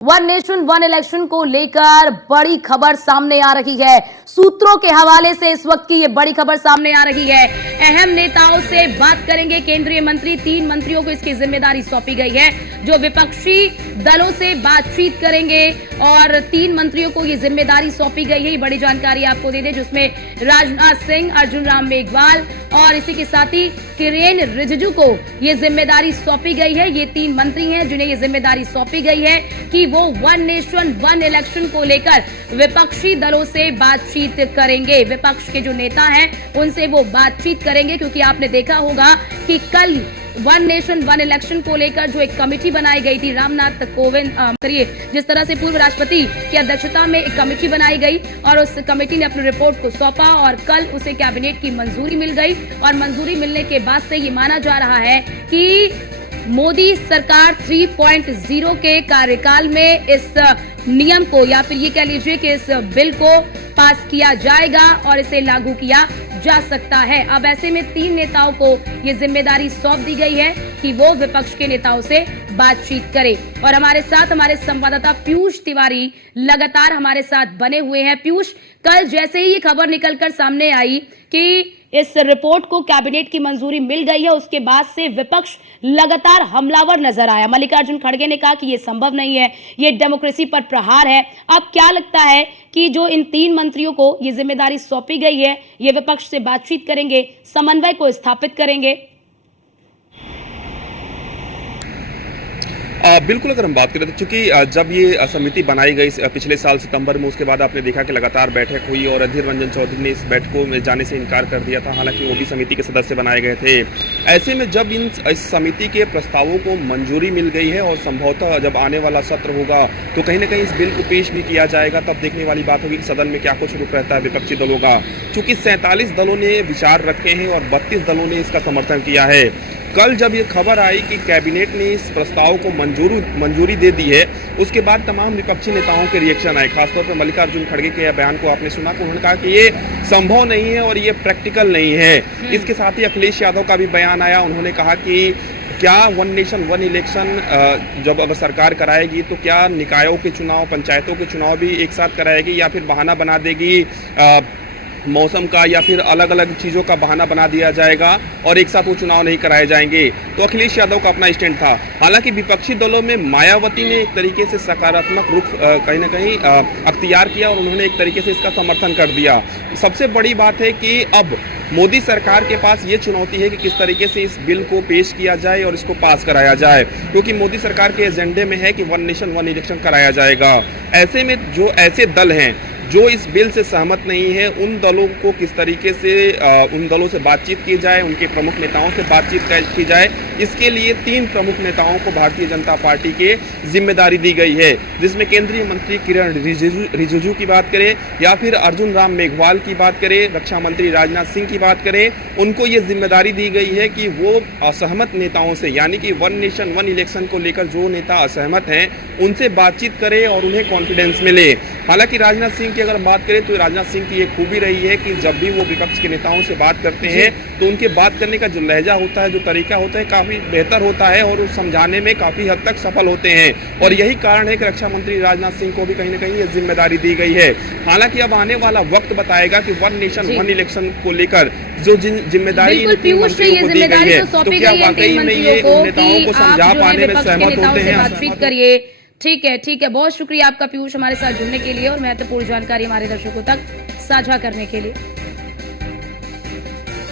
One nation one election को लेकर बड़ी खबर सामने आ रही है। सूत्रों के हवाले से इस वक्त की ये बड़ी खबर सामने आ रही है। अहम नेताओं से बात करेंगे। केंद्रीय मंत्री 3 मंत्रियों को इसकी जिम्मेदारी सौंपी गई है, जो विपक्षी दलों से बातचीत करेंगे और 3 मंत्रियों को ये जिम्मेदारी सौंपी गई है। ये बड़ी जानकारी आपको दे दें, जिसमें राजनाथ सिंह, अर्जुन राम मेघवाल और इसी के साथ ही किरेन रिजिजू को ये जिम्मेदारी सौंपी गई है। ये 3 मंत्री हैं जिन्हें ये जिम्मेदारी सौंपी गई है कि वो वन नेशन वन इलेक्शन को लेकर विपक्षी दलों से बातचीत करेंगे। विपक्ष के जो नेता हैं उनसे वो बातचीत करेंगे, क्योंकि आपने देखा होगा कि कल वन नेशन वन इलेक्शन को लेकर जो एक कमेटी बनाई गई थी, रामनाथ कोविंद करिए जिस तरह से पूर्व राष्ट्रपति की अध्यक्षता में एक कमेटी बनाई गई और उस कमेटी ने अपनी रिपोर्ट को सौंपा और कल उसे कैबिनेट की मंजूरी मिल गई। और मंजूरी मिलने के बाद से ये माना जा रहा है कि मोदी सरकार 3.0 के कार्यकाल में इस नियम को या फिर ये कह लीजिए कि इस बिल को पास किया जाएगा और इसे लागू किया जा सकता है। अब ऐसे में 3 नेताओं को ये जिम्मेदारी सौंप दी गई है कि वो विपक्ष के नेताओं से बातचीत करें। और हमारे साथ हमारे संवाददाता पीयूष तिवारी लगातार हमारे साथ बने हुए हैं। पीयूष, कल जैसे ही ये खबर निकलकर सामने आई कि इस रिपोर्ट को कैबिनेट की मंजूरी मिल गई है, उसके बाद से विपक्ष लगातार हमलावर नजर आया। मल्लिकार्जुन खड़गे ने कहा कि ये संभव नहीं है, ये डेमोक्रेसी पर प्रहार है। अब क्या लगता है कि जो इन 3 मंत्रियों को ये जिम्मेदारी सौंपी गई है, ये विपक्ष से बातचीत करेंगे, समन्वय को स्थापित करेंगे? बिल्कुल, अगर हम बात करें तो चूंकि जब ये समिति बनाई गई पिछले साल सितंबर में, उसके बाद आपने देखा कि लगातार बैठक हुई और अधीर रंजन चौधरी ने इस बैठकों में जाने से इनकार कर दिया था। हालांकि वो भी समिति के सदस्य बनाए गए थे। ऐसे में जब इस समिति के प्रस्तावों को मंजूरी मिल गई है और संभवतः जब आने वाला सत्र होगा तो कहीं ना कहीं इस बिल को पेश भी किया जाएगा, तब देखने वाली बात होगी कि सदन में क्या कुछ रुख रहता है विपक्षी दलों का। चूंकि 47 दलों ने विचार रखे हैं और 32 दलों ने इसका समर्थन किया है। कल जब ये खबर आई कि कैबिनेट ने इस प्रस्ताव को मंजूरी दे दी है, उसके बाद तमाम विपक्षी नेताओं के रिएक्शन आए। खासतौर पर मल्लिकार्जुन खड़गे के बयान को आपने सुना कि उन्होंने कहा कि ये संभव नहीं है और ये प्रैक्टिकल नहीं है। इसके साथ ही अखिलेश यादव का भी बयान आया। उन्होंने कहा कि क्या वन नेशन वन इलेक्शन जब अगर सरकार कराएगी तो क्या निकायों के चुनाव, पंचायतों के चुनाव भी एक साथ कराएगी या फिर बहाना बना देगी मौसम का, या फिर अलग अलग चीज़ों का बहाना बना दिया जाएगा और एक साथ वो चुनाव नहीं कराए जाएंगे। तो अखिलेश यादव का अपना स्टैंड था। हालांकि विपक्षी दलों में मायावती ने एक तरीके से सकारात्मक रुख कहीं ना कहीं अख्तियार किया और उन्होंने एक तरीके से इसका समर्थन कर दिया। सबसे बड़ी बात है कि अब मोदी सरकार के पास ये चुनौती है कि किस तरीके से इस बिल को पेश किया जाए और इसको पास कराया जाए, क्योंकि मोदी सरकार के एजेंडे में है कि वन नेशन वन इलेक्शन कराया जाएगा। ऐसे में जो ऐसे दल हैं जो इस बिल से सहमत नहीं है, उन दलों को किस तरीके से उन दलों से बातचीत की जाए, उनके प्रमुख नेताओं से बातचीत की जाए, इसके लिए 3 प्रमुख नेताओं को भारतीय जनता पार्टी के जिम्मेदारी दी गई है, जिसमें केंद्रीय मंत्री किरेन रिजिजू की बात करें या फिर अर्जुन राम मेघवाल की बात करें, रक्षा मंत्री राजनाथ सिंह की बात करें, उनको ये जिम्मेदारी दी गई है कि वो असहमत नेताओं से, यानी कि वन नेशन वन इलेक्शन को लेकर जो नेता असहमत हैं उनसे बातचीत करें और उन्हें कॉन्फिडेंस मिले। हालांकि राजनाथ सिंह की अगर बात करें तो राजनाथ सिंह की एक खूबी रही है कि जब भी वो विपक्ष के नेताओं से बात करते हैं तो उनके बात करने का जो लहजा होता है, जो तरीका होता है, काफ़ी बेहतर होता है और उस समझाने में काफ़ी हद तक सफल होते हैं। और यही कारण है कि रक्षा मंत्री राजनाथ सिंह को भी कहीं ना कहीं ये जिम्मेदारी दी गई है। हालांकि अब आने वाला वक्त बताएगा कि वन नेशन वन इलेक्शन को लेकर जो जिम्मेदारी मंत्रियों को दी गई है, तो क्या वाकई में ये उन नेताओं को समझा पाने में सहमत होते हैं? ठीक है, बहुत शुक्रिया आपका पीयूष हमारे साथ जुड़ने के लिए और महत्वपूर्ण जानकारी हमारे दर्शकों तक साझा करने के लिए।